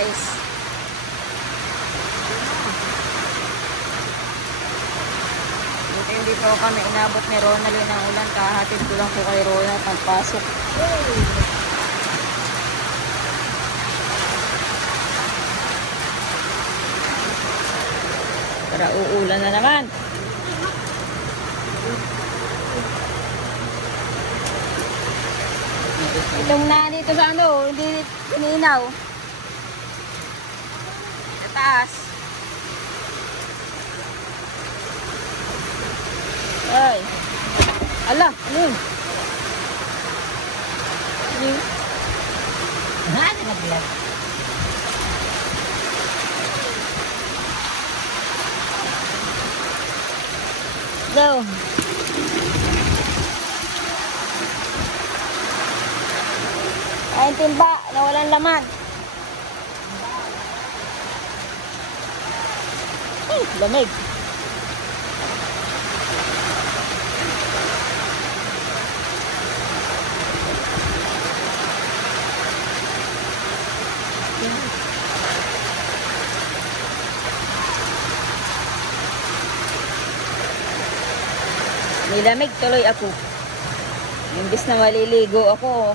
guys. Hindi po kami inabot ni Ronald ng ulan. Kahatid ko lang po kay Ronald pagpasok. Para uulan na naman. Itong na dito sa ano, hindi pininaw. Sa taas. Ay. Ala, ano yun? Ano yun? Ano na bilang? Go. Ay, timba na walang laman. Ay, lamig. Nilamig tuloy ako. Imbis na maliligo ako,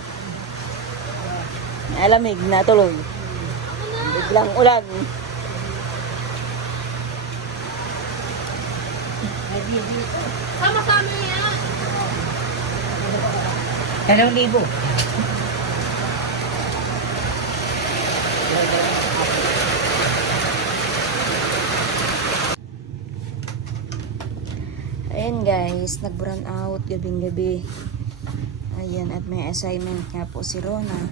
nalamig na tuloy. Biglang ulan. Sama-sama yan. 2,000. Ayan guys, nag-brown out gabing-gabi. Ayan, at may assignment nga po si Rona.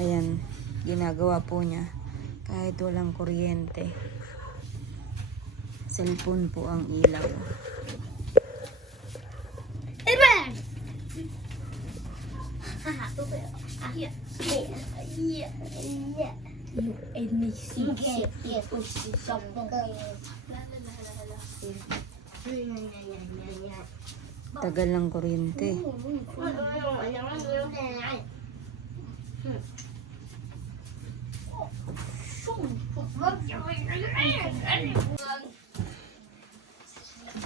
Ayan, ginagawa po niya. Kahit walang kuryente. Cellphone po ang ilaw. Iban! Haha, tuloy ako. Ahya. Iya. Tagal ng kuryente.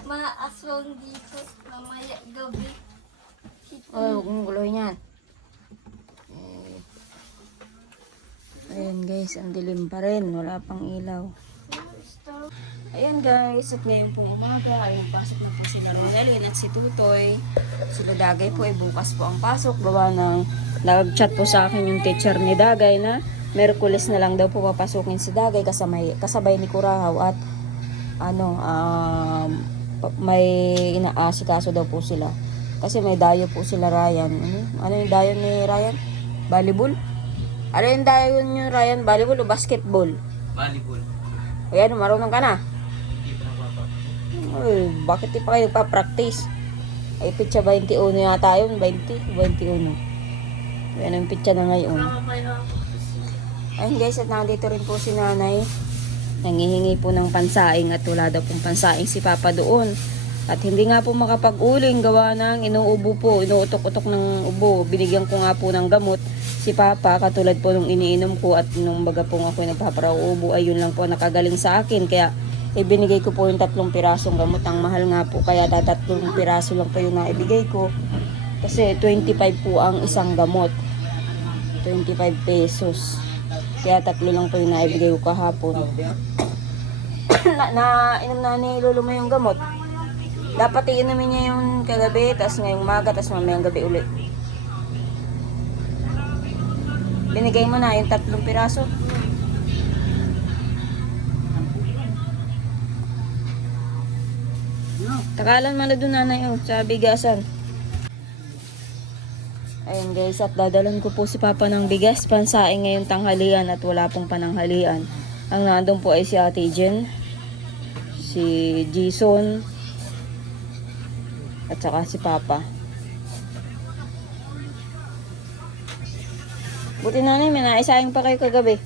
Maaswang dito mamaya gabi. Oh, huwag mong guluhin yan. Ayan guys, ang dilim pa rin. Wala pang ilaw. Ayan guys, at ngayon pong umaga, ayun pasok na po sila Ronaldin at si Tutoy. Sila Dagay po ay bukas po ang pasok. Gawa ng nag-chat po sa akin yung teacher ni Dagay na Merkulis na lang daw po papasukin si Dagay kasabay ni Kurahaw at may inaasikaso daw po sila. Kasi may dayo po sila Ryan. Ano yung dayo ni Ryan? Volleyball? Ano yung dayo niyo Ryan? Volleyball o basketball? Volleyball. Ayan, marunong ka na. Ay, bakit di pa kayo nagpa-practice? Ay, pitsa 21 yata yun. 21. Ayan ang pitsa na ngayon. Ayun guys, at nandito rin po si nanay. Nangihingi po ng pansaing at wala daw pong pansaing si Papa doon. At hindi nga po makapag-uling gawa ng inuubo po, inuutok-utok ng ubo. Binigyan ko nga po ng gamot si Papa katulad po nung iniinom ko at nung baga po ako nagpaparauubo ay yun lang po nakagaling sa akin. Kaya ibinigay ko po yung 3 pirasong gamot. Ang mahal nga po kaya 3 piraso lang po yung naibigay ko. Kasi 25 po ang isang gamot. 25 pesos. Kaya 3 lang po yung naibigay ko kahapon. Inom na ni Lolo mo yung gamot. Dapat iinumin niya yung kagabi, tas ngayong umaga, tas mamayang gabi ulit. Binigay mo na yung 3 piraso. Takalan mo na doon nanay sa bigasan. Ayun guys, at dadalan ko po si Papa ng bigas, pansaing ngayong tanghalian at wala pong pananghalian. Ang nandun po ay si Ate Jen, si Jason, at saka si Papa. Buti nanay, may naisayang pa kayo kagabi.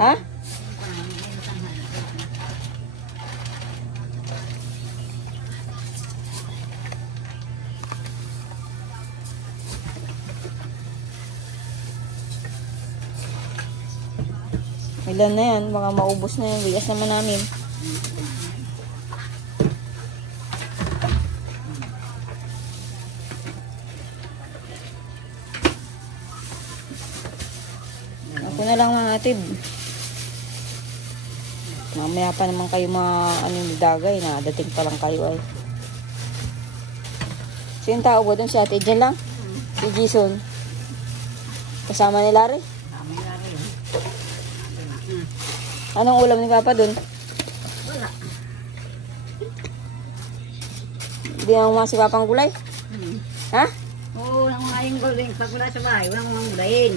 Ha? Ilan na yan? Baka maubos na yan. Bigas naman namin. Ako na lang mga atid. Mamaya pa naman kayo mga dagay na dating pa lang kayo ay. Sino yung tao ba doon? Si ate dyan lang? Si Jason? Kasama ni Larry? Kami na rin. Anong ulam ni Papa doon? Wala. Hindi na mga si Papang gulay? Ha? Oo, walang mga yung gulay. Pag wala sa bahay, walang mga gulayin.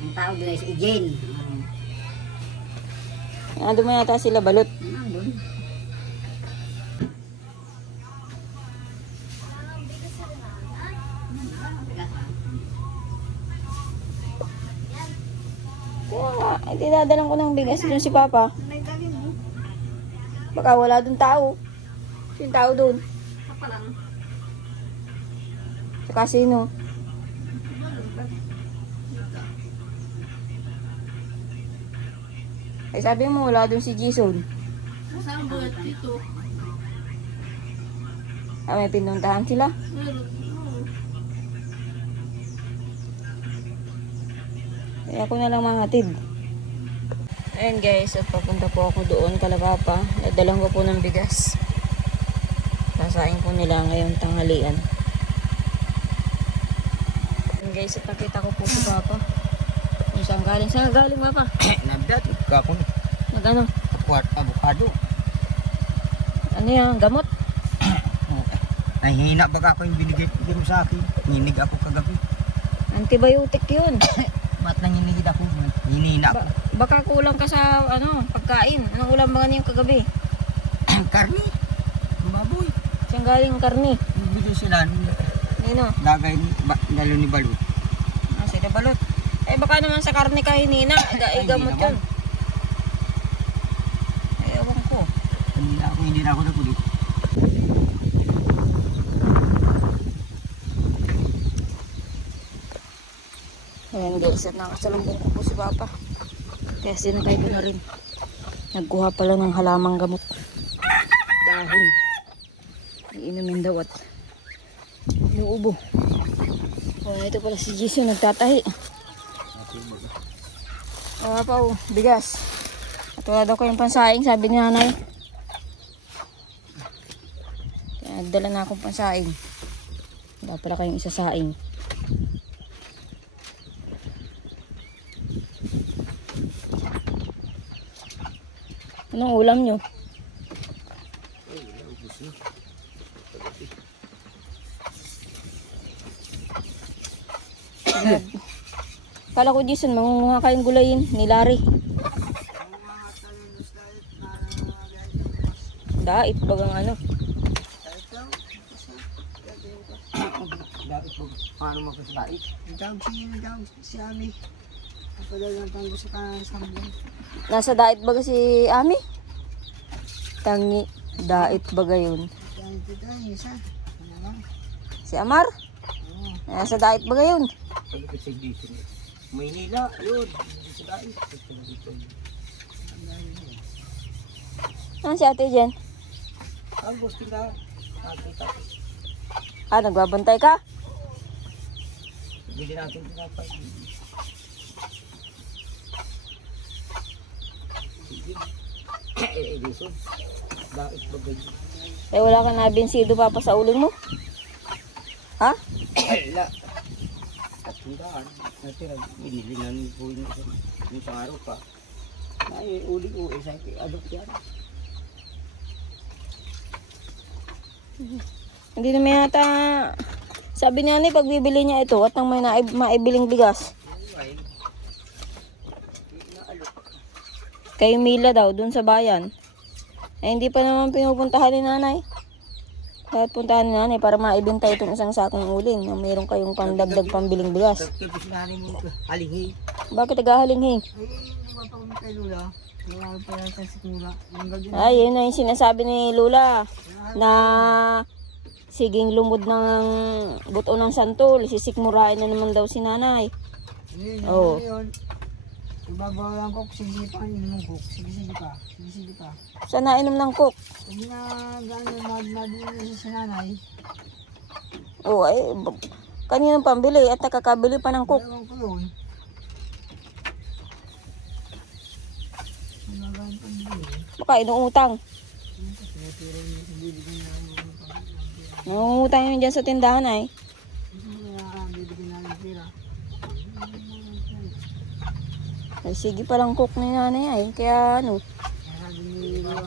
Ang tao doon ay si Jen. Ando mo yata sila balot. Nandun. Kaya nga, hindi dadalang ko ng bigas doon si Papa. May galing mo. Baka wala doon tao. Sino tao doon? Papa lang. Saka sino? Ay sabi mo wala doon si Jason. Saan ba dito? Ah, may pinuntahan sila. Kaya ako na lang mga tid. Ayun guys, at papunta po ako doon kala Papa. Nadalang ko po ng bigas. Sasain po nila ngayong tanghalian. Ayun guys, at nakita ko po si Papa. Kung saan galing. Saan galing Papa? Nagdat, kapon. Nag-ano? Avocado. Ano yan? Gamot? Ay, hina baga ako yung binigay mo sa akin. Ninig ako kagabi. Antibiotic yun. Ba't nanginigid ako? Hinina ako. Baka kulang ka sa pagkain. Anong ulam ba ganyan kagabi? Karni. Baboy. Saan galing ang karni? Bigyan sila. Nino? Dagay ni, dalo ni Balut. Ah, sila balot. Eh baka naman sa karni ka hinina. Ay, gamot Hindi yun. Ay, ewan ko. Hindi na ako nakulit. Ayan guys, at nakasalambong ko po si Papa. Kaya sinakay ko na rin. Nagkuha pala ng halamang gamot. Dahon. Iinumin daw at inuubo. O, ito pala si Jason nagtatahi. O, Papa, bigas. At wala daw kayong pansaing, sabi ni nanay. Kaya nagdala na akong pansaing. Wala pala kayong isasaing. Anong ulam nyo? Kala ko Jason, mangunguha kayong gulayin ni Larry. Dait bagang ano. Dapit po. Paano magkasabait? Nagawag si Ami. Kapadala ng tanggo sa kasambang. Nasa dait baga si Ami? Tangi, dait baga yun. Yan ito tayo, isa. Ano lang? Si Amar? Nasa dait baga yun. Pagkakit sa dito. Maynila, yun. Sa dait. Saan si ate Jen? Ang gusto na. Tapos. Ah, nagbabantay ka? Bili natin tinapay. Edison. Dait bagay. Eh wala ka nabinsido Papa sa uling mo? Ha? Wala. At tundaan. Natira, binili na po yung isang araw pa. Ay, uling o isa kay adok yan. Hindi naman yata. Sabi niya ni pag bibili niya ito at nang may maibiling bigas. Ay, Kay Mila daw dun sa bayan. Eh hindi pa naman pinupuntahan ni nanay. Kahit puntahan ni nanay para maibenta itong isang sakong uling na mayroon kayong pandagdag pambiling bigas. tapos na rin mo halinghi. Bakit naghahalinghi? Ay, hindi ba pa kung kay Lula? Wala pa yan sa sikula. Ay, yun na yung sinasabi ni Lula na siging lumod ng buto ng santol, sisikmurain na naman daw si nanay. Oo. Yun. Ibagawa lang cook, sige pa, inom ng cook. Sige pa. Sige pa. Saan nainom ng cook? Pag na gano'n, madali sa nanay. Oo, ay, kaninang pambili at nakakabili pa ng cook. Ewan ko yun. Magagaan pa nila. Baka inuutang. Nangungutang yun dyan sa tindahan ay. Ay, sige palang cook ni nanay ay. Kaya ano.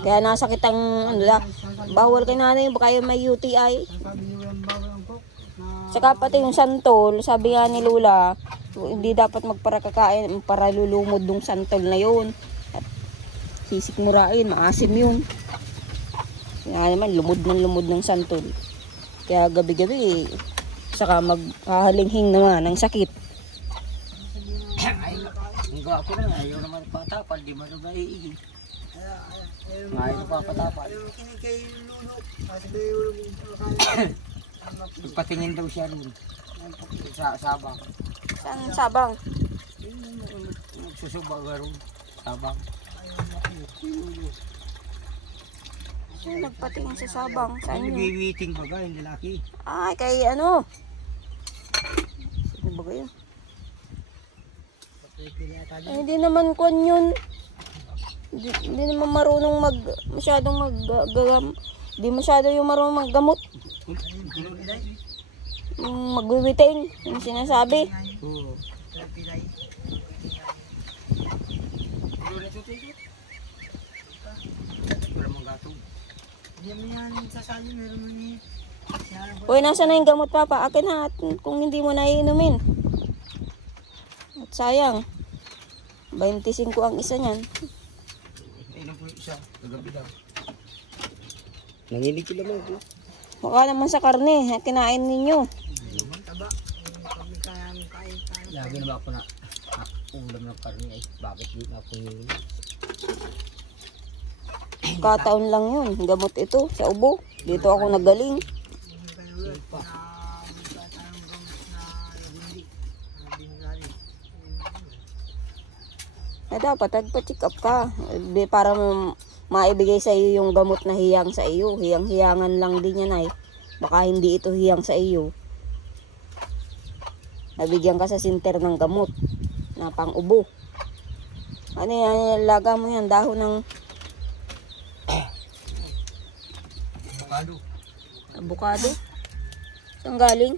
Kaya nasakit ang ano da. Bawal kay nanay baka yung may UTI. Saka pati yung santol, sabi nga ni Lula, hindi dapat magparakakain para lulumod ng santol na yun. At sisikmurain, maasim yun. Kaya naman, lumod ng santol. Kaya gabi-gabi, saka maghahalinghing naman ng sakit. Ang gwapo na, ayaw naman patapal, di mo naman iigil. Ayaw pa patapal. Nagpatingin daw siya rin. Sa Sabang. Saan Sabang? Nagsusubag rin. Sabang. Saan nagpatingin sa Sabang? Saan yun? Nag-waiting ba yung lalaki? Ay, kay ano? Sino ba yun? Ay, hindi naman kwan yun. Hindi naman marunong hindi masyado yung marunong maggamot. Yung magwiwiting, yung sinasabi. Oo. Uy, nasa na yung gamot, Papa? Akin na kung hindi mo na iinumin. At sayang. 25 ang isa niyan. Ayun po isa. Kagabi daw. Nanginig sila mo po. Baka naman sa karne, kinain ninyo. Lagi na ba ako na ulam ng karne ay bakit di na ako yun? Kataon lang yun. Gamot ito sa ubo. Dito ako nagaling. Na dapat nagpa-check up ka. Para maibigay sa iyo yung gamot na hiyang sa iyo. Hiyang-hiyangan lang din yan ay. Baka hindi ito hiyang sa iyo. Nabigyan ka sa sinter ng gamot na pang-ubo. Ano yan, laga mo yan, dahon ng Avocado. avocado. Saan galing?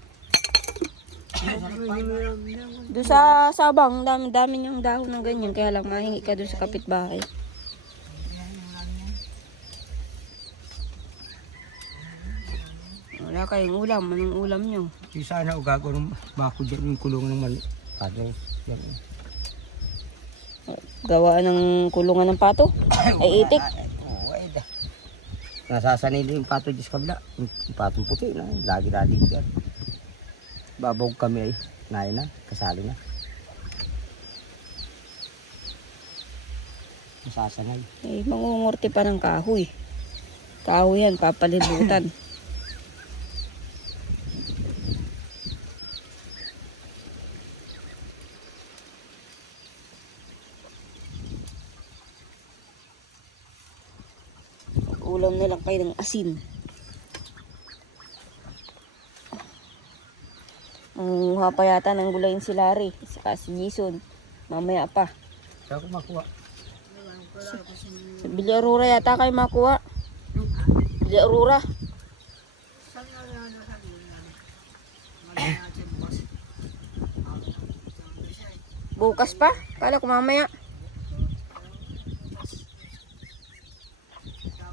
Doon sa Sabang, dami niyang dahon ng ganyan. Kaya lang mahingi ka doon sa kapitbahay. Wala kayong ulam. Anong ulam nyo? Di sana o gagawin bako dyan yung kulungan ng mali. Ano? Yan. Gawa ng kulungan ng pato? Ay itik. Oo, ay da. Nasasanay din yung pato dyan sa kabila. Yung patong puti na. Lagi-lagi yan. Babog kami ay. Naya na. Kasali na. Nasasanay. Eh, mangungurti pa ng kahoy. Kahoy yan, papalibutan. Ulam na lang kayo ng asin. Mangunguha pa yata ng gulayin si Larry. Saka si Jason. Mamaya pa. Kaya ko makuha. Sa Villaurora yata kayo makuha. Villaurora. Bukas pa? Kala ko mamaya.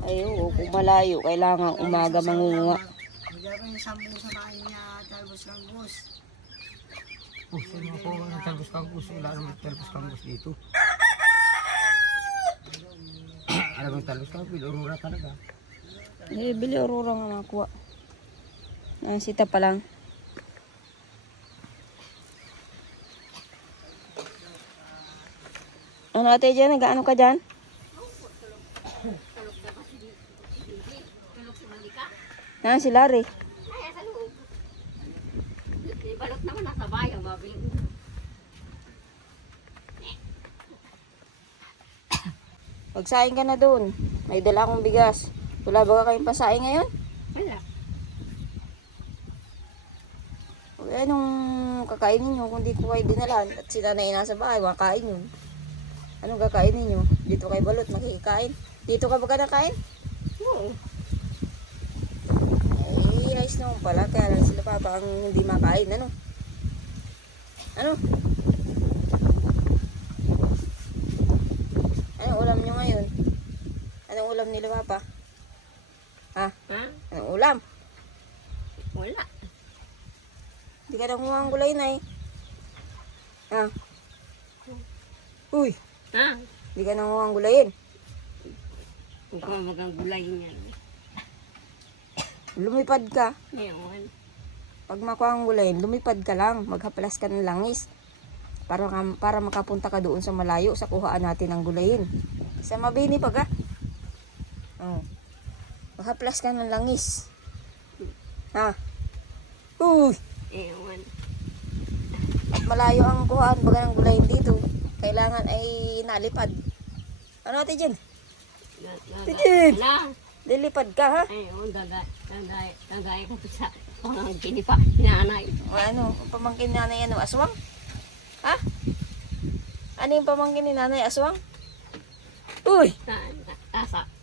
Ay, oo, kung malayo, kailangan umaga mangunguha. Oh, sino ako ng talbos kangkus? Wala naman talbos kangkus dito. Alam mo yung talbos kangkus? Bilurura talaga. Eh, Villaurora nga makuha. Sita pa lang. Ano ate dyan? Nag-ano ka dyan? Si Larry. Balot naman nasa bayan, mabili. Magsaing ka na doon. May dala akong bigas. Wala ba kayong pasaing ngayon? Wala. O anong kakainin nyo kung di ko kayo dinalan at si nanay nasa bahay, makain yun. Anong kakainin nyo? Dito kay Balot, makikikain. Dito ka ba ka nakain? Oo. Eh, ayos naman pala. Kaya lang sila papa ang hindi makain. Ano? Ano? Anong ulam nyo ngayon? Anong ulam nila papa? Ha? Ha? Anong ulam? Wala. Hindi ka nakuha ang gulay na eh. Ha? Uy! Ha? Hindi ka nakuha ang gulayin. Kung ka magang gulay niyan. Lumipad ka. Ngayon. Pag makuha ang gulayin, lumipad ka lang. Maghaplas ka ng langis. Para makapunta ka doon sa malayo sa kuhaan natin ng gulayin. Sa mabini pag ha. Oh. Maghaplas ka ng langis. Ha? Uy! Ngayon. At malayo ang kuhaan baga ng gulayin dito. Kailangan ay nalipad. Ano natin dyan? Tigil! Wala. Lilipad ka ha? Ayun, gagay ko sa pamangkin ni pa, nanay. O ano, ang pamangkin ni nanay ano, aswang? Ha? Ano yung pamangkin ni nanay, aswang? Uy!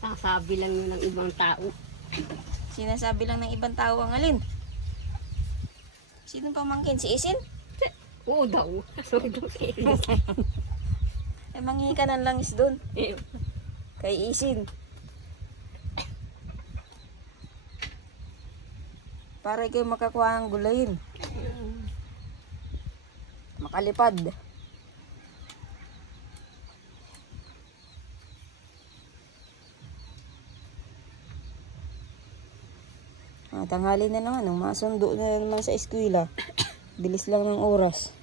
Sasabi lang yun ng ibang tao. Sinasabi lang ng ibang tao ang alin? Sino pamangkin? Si Isin? Oo daw. So, Eh, manghi ka ng langis doon. Kay Isin. Para kayo makakuha ng gulayin. Makalipad. Tanghali na naman. Masundo na naman sa eskwela. Bilis lang ng oras.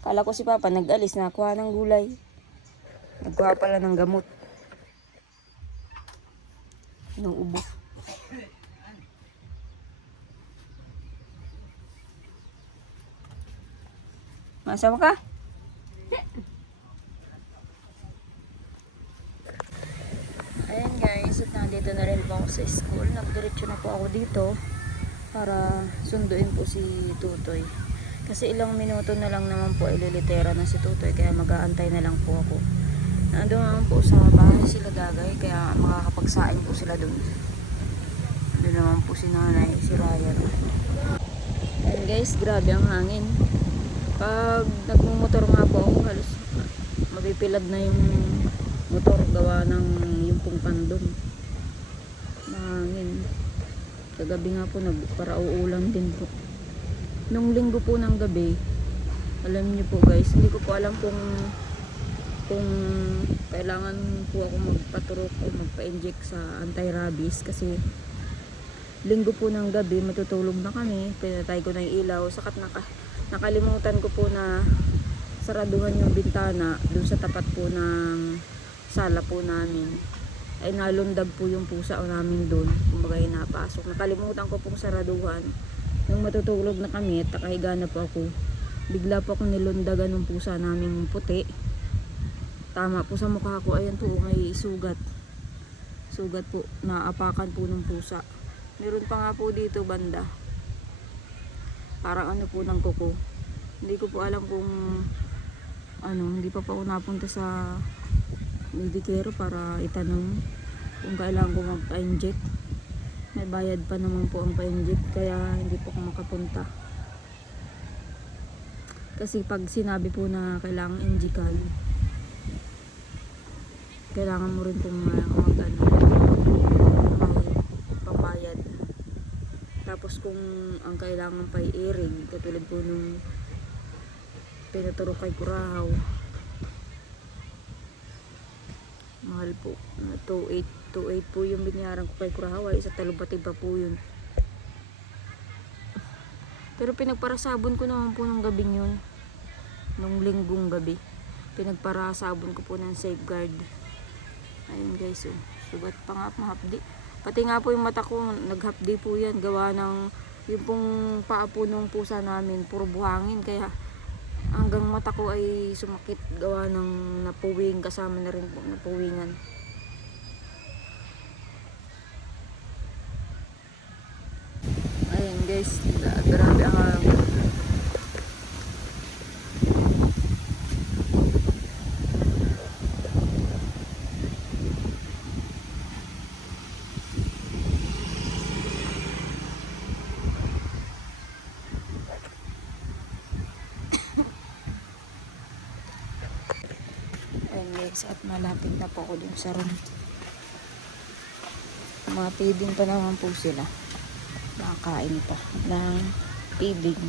Kala ko si Papa nag-alis, nakuha ng gulay. Nagkuha pala ng gamot. Ng ubo. Masama ka? Ayan guys, at nandito na rin po ako sa school. Nagdiretso na po ako dito para sunduin po si Tutoy. Kasi ilang minuto na lang naman po ililitera na si Tutoy, kaya mag-aantay na lang po ako. Nandun naman po sa bahay sila Gagay, kaya makakapagsain po sila dun. Doon naman po si nanay, si Ryan. Ayan guys, grabe ang hangin. Pag nagmumotor nga po ako, halos mapipilad na yung motor gawa ng yung pong pandong. Mahangin. Kagabi nga po, para uulan din po. Nung linggo po ng gabi, alam niyo po guys, hindi ko po alam kung kailangan po ako magpaturok o magpa-inject sa anti-rabies kasi linggo po ng gabi matutulog na kami, pinatay ko na yung ilaw, sakat nakalimutan ko po na saraduhan yung bintana doon sa tapat po ng sala po namin. Ay nalundag po yung pusa namin doon, kumbaga napasok, nakalimutan ko pong saraduhan. Nung matutulog na kami at nakahiga na po ako, bigla po ako nilundagan ng pusa naming puti. Tama po sa mukha ko, ayan po, may sugat po, naapakan po ng pusa. Meron pa nga po dito banda, parang ano po ng kuko. Hindi ko po alam kung ano, hindi pa ako napunta sa medikero para itanong kung kailangan ko magpa-inject. May bayad pa naman po ang pa-inject, kaya hindi po ako makapunta. Kasi pag sinabi po na kailangan injectan, kailangan mo rin pong may pambayad. Tapos kung ang kailangan pa i-airing, katulad po nung pinaturo kay Kurahaw, mahal po, 2.8 po yung binayaran ko kay Kurahaw, ay isa talumpatid pa po yun. Pero pinagparasabon ko naman po nung gabing yun, nung linggong gabi, pinagparasabon ko po ng safeguard. Ayun guys, oh, sugat pa nga, mahapdi. Pati nga po yung mata ko, naghapdi po yan, gawa ng yung pong paapo ng pusa namin puro buhangin, kaya hanggang mata ko ay sumakit gawa ng napuwing, kasama na rin po napuwingan. Ayan guys, grabe ang hangin. Ayan guys, at malapit na po ako dun sa room. Mga feeding pa naman po sila. Nakakain pa ng feeding.